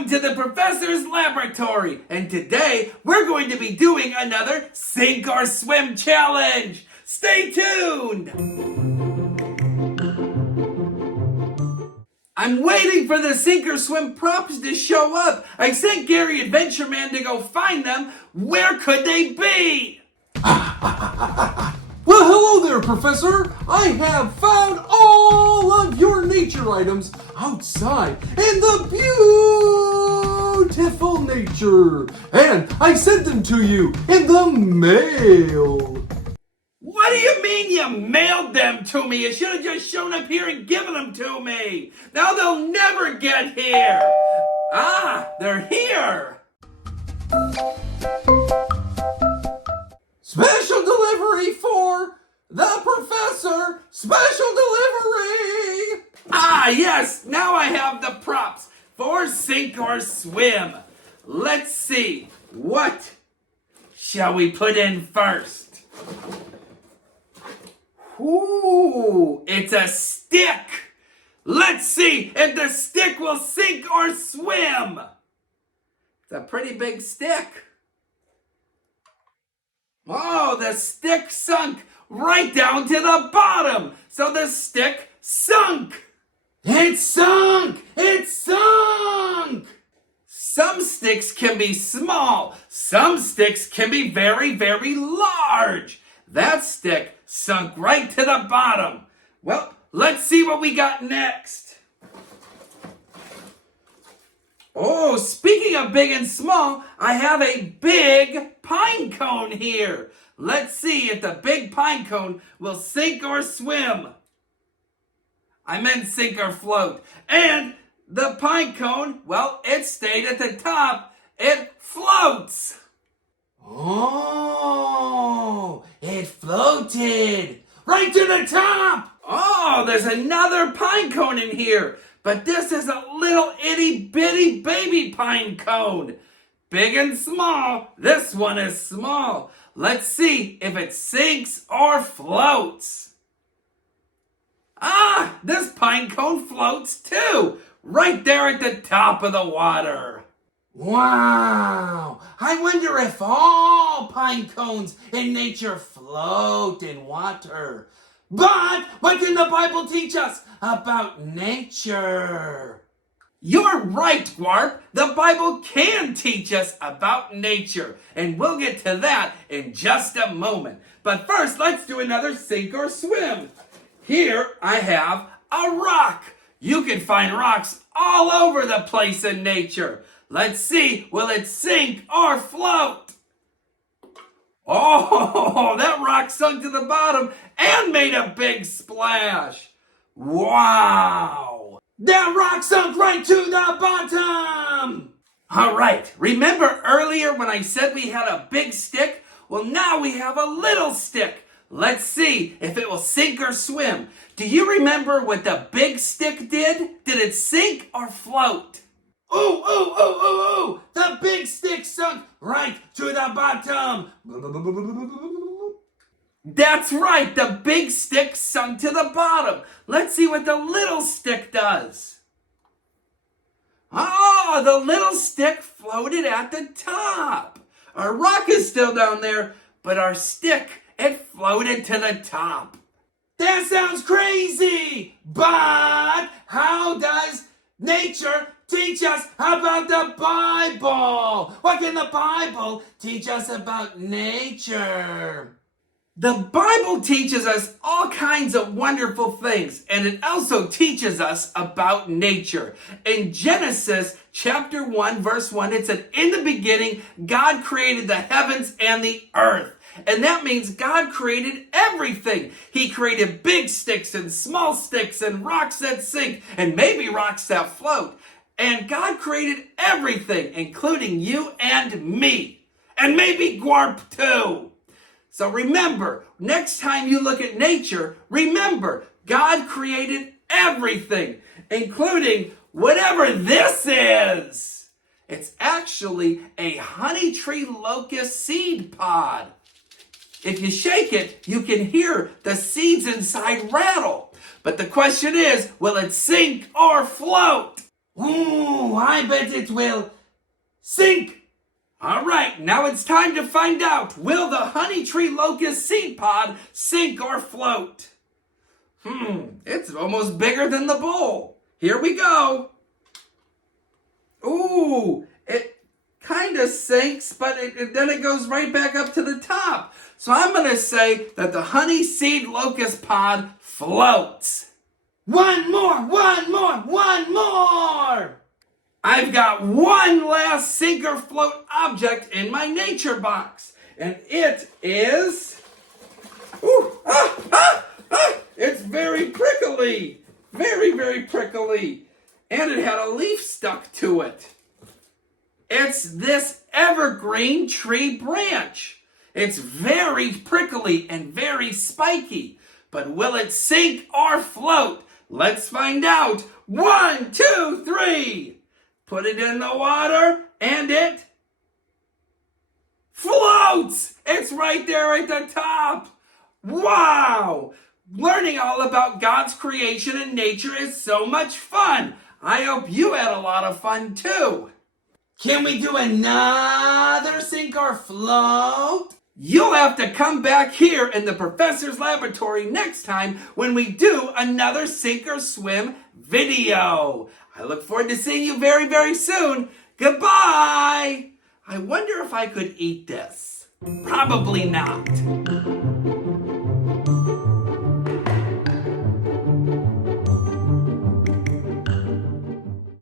Welcome to the professor's laboratory, and today we're going to be doing another Sink or Swim challenge. Stay tuned! I'm waiting for the Sink or Swim props to show up. I sent Gary Adventure Man to go find them. Where could they be? Well, hello there, Professor. I have found all of your nature items outside in the beautiful nature. And I sent them to you in the mail. What do you mean you mailed them to me? You should have just shown up here and given them to me. Now they'll never get here. Ah, they're here. Special delivery for the Professor. Special delivery. Ah, yes, now I have the props for Sink or Swim. Let's see, what shall we put in first? Ooh, it's a stick. Let's see if the stick will sink or swim. It's a pretty big stick. Oh, the stick sunk right down to the bottom. So the stick sunk. It sunk! It sunk! Some sticks can be small. Some sticks can be very, very large. That stick sunk right to the bottom. Well, let's see what we got next. Oh, speaking of big and small, I have a big pine cone here. Let's see if the big pine cone will sink or swim. I meant sink or float. And the pine cone, well, it stayed at the top. It floats. Oh, it floated right to the top. Oh, there's another pine cone in here. But this is a little itty bitty baby pine cone. Big and small. This one is small. Let's see if it sinks or floats. Ah, this pine cone floats too. Right there at the top of the water. Wow! I wonder if all pine cones in nature float in water. But what can the Bible teach us about nature? You're right, Gwarp. The Bible can teach us about nature, and we'll get to that in just a moment. But first, let's do another sink or swim. Here I have a rock. You can find rocks all over the place in nature. Let's see, will it sink or float? Oh, that rock sunk to the bottom and made a big splash. Wow! That rock sunk right to the bottom! All right, remember earlier when I said we had a big stick? Well, now we have a little stick. Let's see if it will sink or swim. Do you remember what the big stick did? Did it sink or float? Ooh, ooh, ooh, ooh, ooh! The big stick sunk right to the bottom. That's right, the big stick sunk to the bottom. Let's see what the little stick does. Oh, the little stick floated at the top. Our rock is still down there, but our stick, it floated to the top. That sounds crazy, but how does nature teach us about the Bible? What can the Bible teach us about nature? The Bible teaches us all kinds of wonderful things, and it also teaches us about nature. In Genesis chapter 1, verse 1, it said, "In the beginning, God created the heavens and the earth." And that means God created everything. He created big sticks and small sticks and rocks that sink and maybe rocks that float. And God created everything, including you and me. And maybe Gwarp too. So remember, next time you look at nature, remember, God created everything, including whatever this is. It's actually a honey tree locust seed pod. If you shake it, you can hear the seeds inside rattle. But the question is, will it sink or float? Ooh, I bet it will sink. All right, now it's time to find out. Will the honey tree locust seed pod sink or float? It's almost bigger than the bowl. Here we go. Ooh, it kind of sinks, but then it goes right back up to the top. So I'm going to say that the honey seed locust pod floats. One more. I've got one last sink or float object in my nature box. And it is... it's very prickly. Very, very prickly. And it had a leaf stuck to it. It's this evergreen tree branch. It's very prickly and very spiky. But will it sink or float? Let's find out. 1, 2, 3. Put it in the water and it floats. It's right there at the top. Wow. Learning all about God's creation and nature is so much fun. I hope you had a lot of fun too. Can we do another sink or float? You'll have to come back here in the professor's laboratory next time when we do another sink or swim video. I look forward to seeing you very, very soon. Goodbye. I wonder if I could eat this. Probably not.